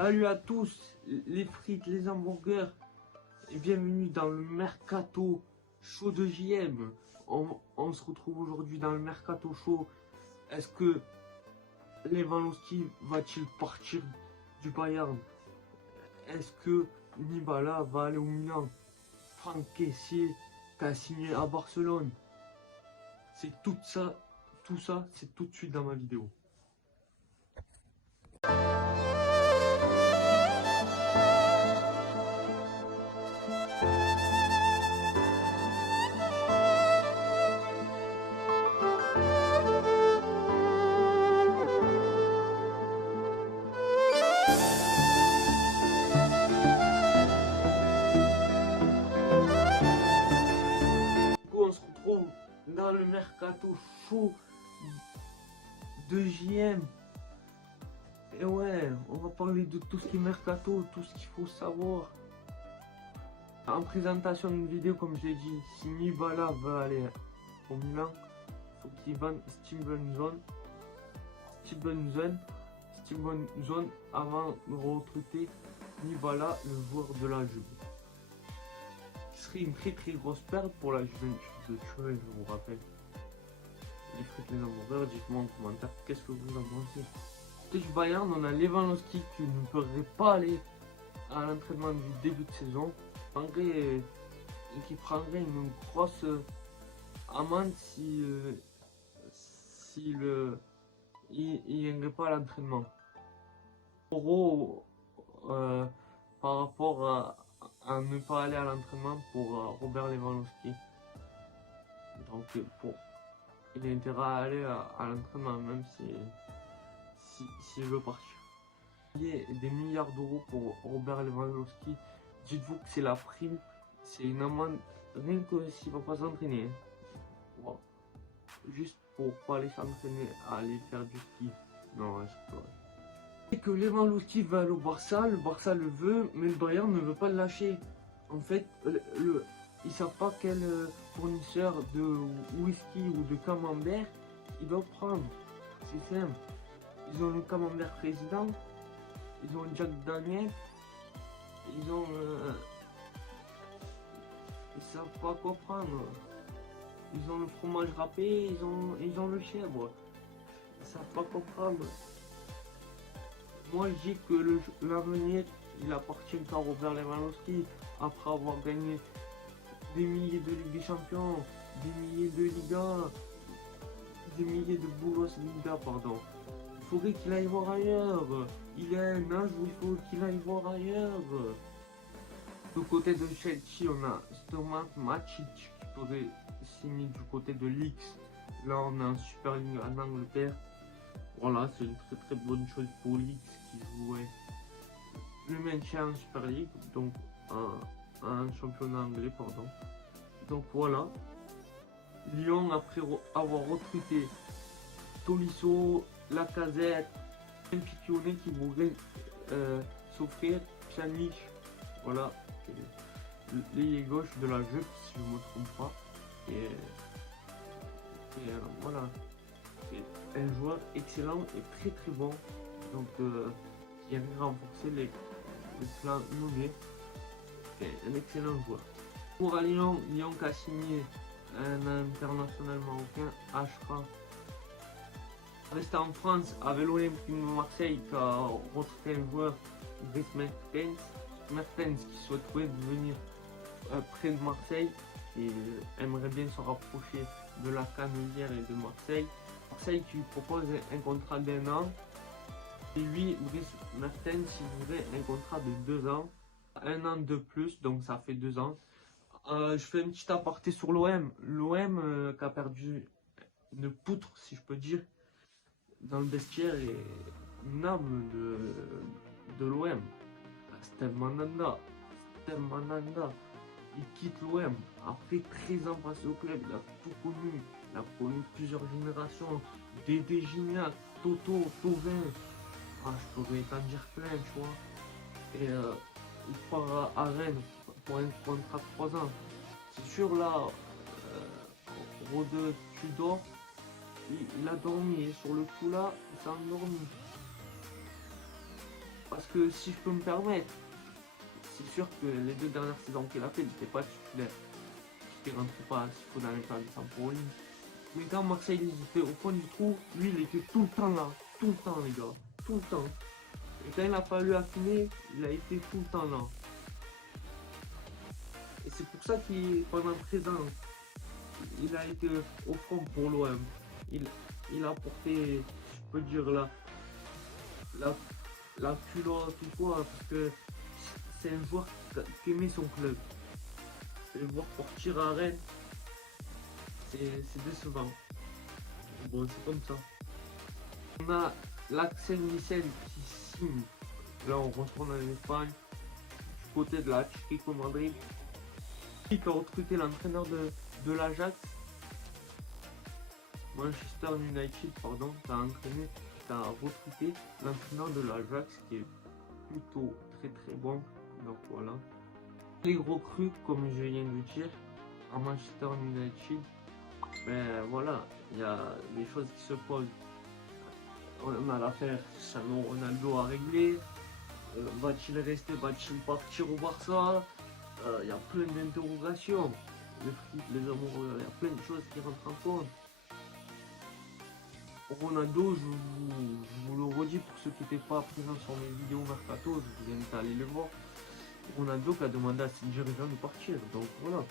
Salut à tous, les frites, les hamburgers, et bienvenue dans le Mercato Show de JM. On se retrouve aujourd'hui dans le Mercato Show. Est-ce que Lewandowski va-t-il partir du Bayern? Est-ce que Nibala va aller au Milan? Franck Kessié qui a signé à Barcelone? C'est tout ça, c'est tout de suite dans ma vidéo. On se retrouve dans le Mercato Show de JM. Et ouais, on va parler de tout ce qui est Mercato, tout ce qu'il faut savoir. En présentation d'une vidéo, comme je l'ai dit, si Nibala va aller au Milan, il faut qu'il vende Stevenson avant de recruter Nibala, le joueur de la Juve. Ce serait une très grosse perte pour la Juventus de Turin, je vous rappelle. Les frites, les hamburgers, dites-moi en commentaire qu'est-ce que vous en pensez. Côté du Bayern, on a Lewandowski qui ne pourrait pas aller à l'entraînement du début de saison, qui prendrait une grosse amende s'il n'irait pas à l'entraînement. Euro par rapport à ne pas aller à l'entraînement pour Robert Lewandowski. Donc il a intérêt à aller à l'entraînement même s'il veut partir. Il y a des milliards d'euros pour Robert Lewandowski. Dites-vous que c'est la prime, c'est une amende rien que s'il ne va pas s'entraîner. Wow. Juste pour pas aller s'entraîner, aller faire du ski. Non, c'est pas vrai. Et que Lewandowski va aller au Barça, le Barça le veut, mais le Bayern ne veut pas le lâcher. En fait, ils savent pas quel fournisseur de whisky ou de camembert ils doivent prendre. C'est simple. Ils ont le camembert président, ils ont Jack Daniel, ils savent pas quoi prendre. Ils ont le fromage râpé, ils ont le chèvre. Ils savent pas quoi prendre. Moi je dis que l'avenir il appartient à Robert Lewandowski après avoir gagné des milliers de Ligue des Champions, des milliers de Liga, des milliers de Bundesliga, pardon. Il faudrait qu'il aille voir ailleurs. Il a un âge où il faut qu'il aille voir ailleurs. Du côté de Chelsea, on a Stomat Matic qui pourrait signer du côté de Leeds. Là, on a un Super League en Angleterre. Voilà, c'est une très bonne chose pour Leeds qui jouait le maintien en Super League, donc un championnat anglais, pardon. Donc voilà. Lyon, après avoir recruté Tolisso, Lacazette, un Piccione qui voudrait s'offrir Pjanic. Voilà, l'ailier gauche de la Juve, si je ne me trompe pas. Et voilà, c'est un joueur excellent et très bon. Donc, qui a renforcé les plans nommés. C'est un excellent joueur. Pour Lyon, Lyon qui a signé un international marocain, Ashraf. Resté en France avec l'Olympique de Marseille qui a recruté un joueur, Dries Mertens, qui souhaiterait devenir près de Marseille et aimerait bien se rapprocher de la Canebière et de Marseille. Marseille qui lui propose un contrat d'1 an et lui, Dries Mertens, il voudrait un contrat de 2 ans, 1 an de plus, donc ça fait 2 ans. Je fais un petit aparté sur l'OM. L'OM qui a perdu une poutre, si je peux dire, dans le vestiaire et une âme de l'OM. Steve Mandanda, il quitte l'OM après 13 ans passés au club, il a tout connu, il a connu plusieurs générations, Dédé Gignac, Toto, Thauvin, je pourrais t'en dire plein, tu vois. Et il part à Rennes pour un contrat de 3 ans. C'est sûr là, Rode Tudor, il a dormi et sur le coup là, il s'est endormi. Parce que si je peux me permettre, c'est sûr que les 2 dernières saisons qu'il a fait, il n'était pas titulaire. Il ne rentrait pas s'il faut dans les plans pour lui. Mais quand Marseille ils étaient au fond du trou, lui il était tout le temps là. Tout le temps les gars. Tout le temps. Et quand il a fallu affiner, il a été tout le temps là. Et c'est pour ça qu'il, pendant 13 ans, il a été au front pour l'OM. Il a porté, je peux dire, la culotte ou quoi, parce que c'est un joueur qui aimait son club. Et le voir partir à Rennes, c'est décevant. Bon, c'est comme ça. On a l'Axel Witsel qui signe. Là, on retourne en Espagne, du côté de la Atlético Madrid, qui a recruté l'entraîneur de l'Ajax. Manchester United, pardon, qui a recruté l'entraîneur de l'Ajax, qui est plutôt très bon. Donc voilà. Les recrues, comme je viens de dire, à Manchester United, ben voilà, il y a des choses qui se posent. On a l'affaire Cristiano Ronaldo à régler. Va-t-il rester, va-t-il partir au Barça? Il y a plein d'interrogations. Le fric, les amoureux, il y a plein de choses qui rentrent en compte. Ronaldo, je vous le redis pour ceux qui n'étaient pas présents sur mes vidéos Mercato, je vous invite à aller le voir. Ronaldo qui a demandé à ses dirigeants de partir. Donc voilà,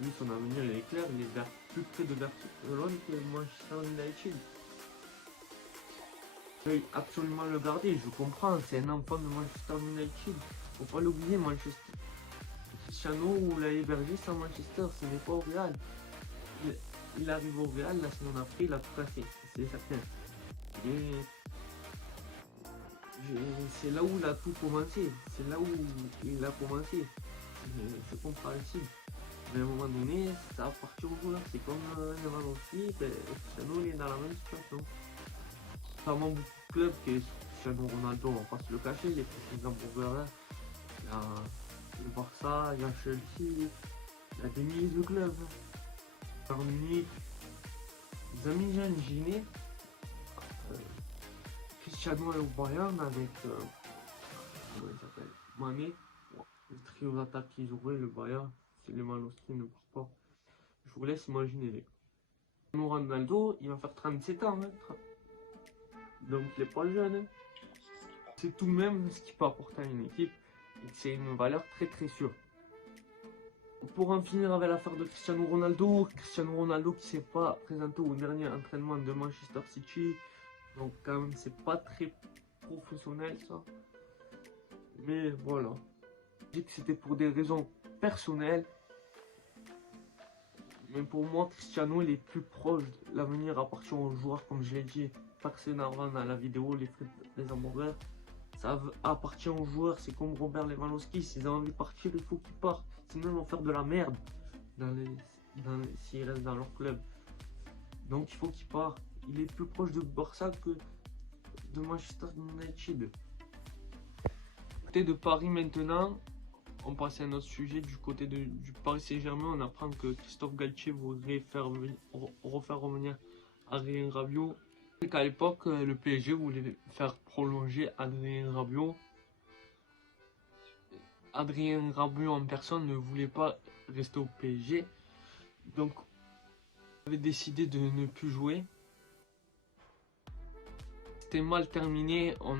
lui son avenir il est clair, il est plus près de Barcelone que Manchester United. Il veut absolument le garder, je comprends, c'est un enfant de Manchester United. Faut pas l'oublier, Manchester. Cristiano l'a hébergé sans Manchester, ce n'est pas au Real. Il arrive au Real, la semaine après, il a tout cassé, c'est certain. Et c'est là où il a tout commencé, c'est là où il a commencé. C'est compréhensible. Mais à un moment donné, ça appartient au joueur. C'est comme Lewandowski, Cristiano il est dans la même situation. Notamment beaucoup de clubs qui est Cristiano Ronaldo, on va pas se le cacher, les précédents hamburgers, il y a le Barça, il y a Chelsea, il y a des milliers de clubs. Bayern Munich, vous avez imaginé Cristiano est au Bayern avec comment il s'appelle, Mané, le trio d'attaque qu'ils auraient, le Bayern, si les Malowski ne partent pas. Je vous laisse imaginer les gars. Ronaldo, il va faire 37 ans, hein. Donc il n'est pas jeune. Hein. C'est tout de même ce qu'il peut apporter à une équipe et c'est une valeur très sûre. Pour en finir avec l'affaire de Cristiano Ronaldo qui ne s'est pas présenté au dernier entraînement de Manchester City. Donc quand même c'est pas très professionnel ça. Mais voilà. Je dis que c'était pour des raisons personnelles. Mais pour moi, Cristiano il est plus proche. L'avenir appartient aux joueurs, comme je l'ai dit personne avant dans la vidéo, les frites, les hamburgers. Ça appartient aux joueurs, c'est comme Robert Lewandowski, s'ils ont envie de partir, il faut qu'ils partent. Sinon ils vont faire de la merde s'ils restent dans leur club. Donc il faut qu'ils partent. Il est plus proche de Barça que de Manchester United. Côté de Paris maintenant, on passe à un autre sujet. Du côté du Paris Saint-Germain, on apprend que Christophe Galtier voudrait refaire revenir Adrien Rabiot. Qu'à l'époque, le PSG voulait faire prolonger Adrien Rabiot. Adrien Rabiot en personne ne voulait pas rester au PSG. Donc, on avait décidé de ne plus jouer. C'était mal terminé, on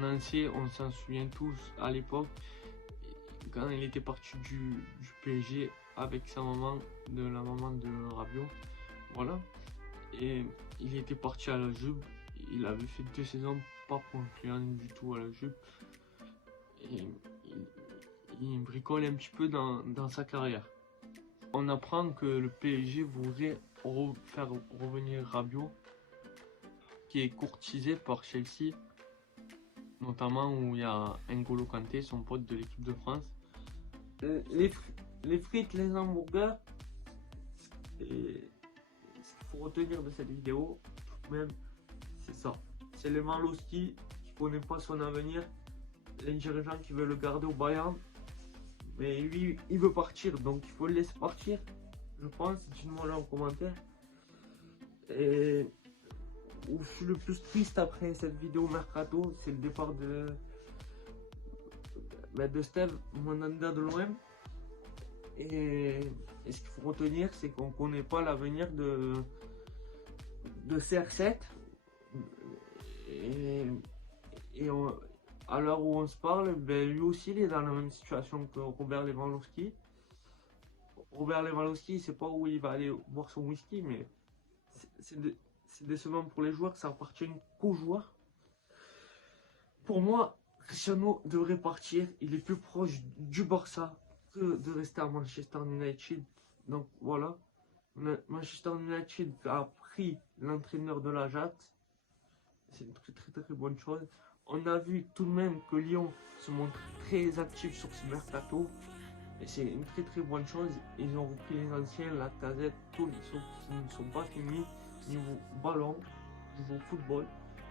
s'en souvient tous à l'époque. Quand il était parti du PSG avec sa maman, la maman de Rabiot. Voilà. Et il était parti à la Juve. Il avait fait 2 saisons pas concluantes du tout à la Juve. Et il bricole un petit peu dans sa carrière. On apprend que le PSG voudrait faire revenir Rabiot, qui est courtisé par Chelsea, notamment où il y a N'Golo Kanté, son pote de l'équipe de France. Les frites, les hamburgers, et ce qu'il faut retenir de cette vidéo, même, c'est ça. C'est Lewandowski qui connaît pas son avenir, les dirigeants qui veulent le garder au Bayern, mais lui, il veut partir, donc il faut le laisser partir, je pense. Dites-moi là en commentaire. Et où je suis le plus triste après cette vidéo Mercato, c'est le départ de Steve Mandanda de l'OM. Et ce qu'il faut retenir, c'est qu'on ne connaît pas l'avenir de CR7. Et à l'heure où on se parle, lui aussi il est dans la même situation que Robert Lewandowski. Robert Lewandowski, il ne sait pas où il va aller boire son whisky, mais c'est décevant pour les joueurs, ça appartient qu'aux joueurs. Pour moi, Cristiano devrait partir, il est plus proche du Barça que de rester à Manchester United. Donc voilà, Manchester United a pris l'entraîneur de l'Ajax, c'est une très bonne chose. On a vu tout de même que Lyon se montre très actif sur ce mercato. Et c'est une très bonne chose. Ils ont repris les anciens, la casette, tous qui ne sont pas finis niveau ballon, niveau football.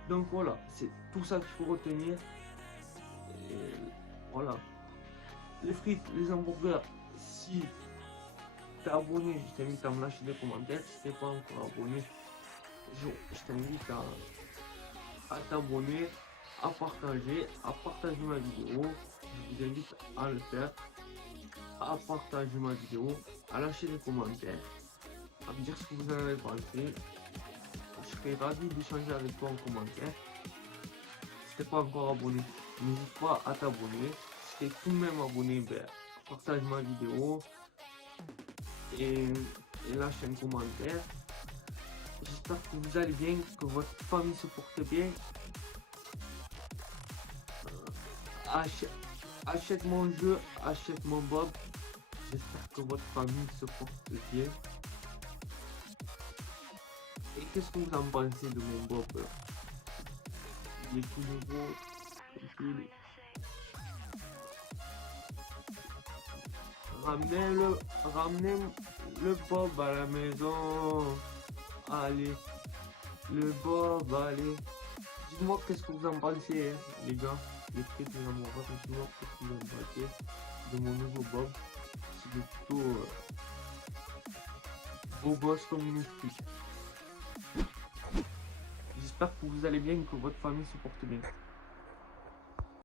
Donc voilà, c'est tout ça qu'il faut retenir. Et voilà. Les frites, les hamburgers, si t'es abonné, je t'invite à me lâcher des commentaires. Si t'es pas encore abonné, je t'invite à t'abonner, à partager ma vidéo. Je vous invite à le faire, à partager ma vidéo, à lâcher des commentaires, à me dire ce que vous en avez pensé. Je serais ravi d'échanger avec toi en commentaire. Si t'es pas encore abonné, n'hésite pas à t'abonner. Si t'es tout de même abonné, partage ma vidéo et lâche un commentaire. J'espère que vous allez bien, que votre famille se porte bien. Achète mon jeu, achète mon bob. J'espère que votre famille se porte bien. Et qu'est-ce que vous en pensez de mon bob? Il est tout nouveau. Ramenez le bob à la maison. Allez, le bob, allez. Dites-moi qu'est-ce que vous en pensez, hein, les gars. Les frites, les amoureux, dites-moi qu'est-ce que vous en pensez de mon nouveau bob. C'est plutôt beau gosse comme une frite. J'espère que vous allez bien et que votre famille se porte bien.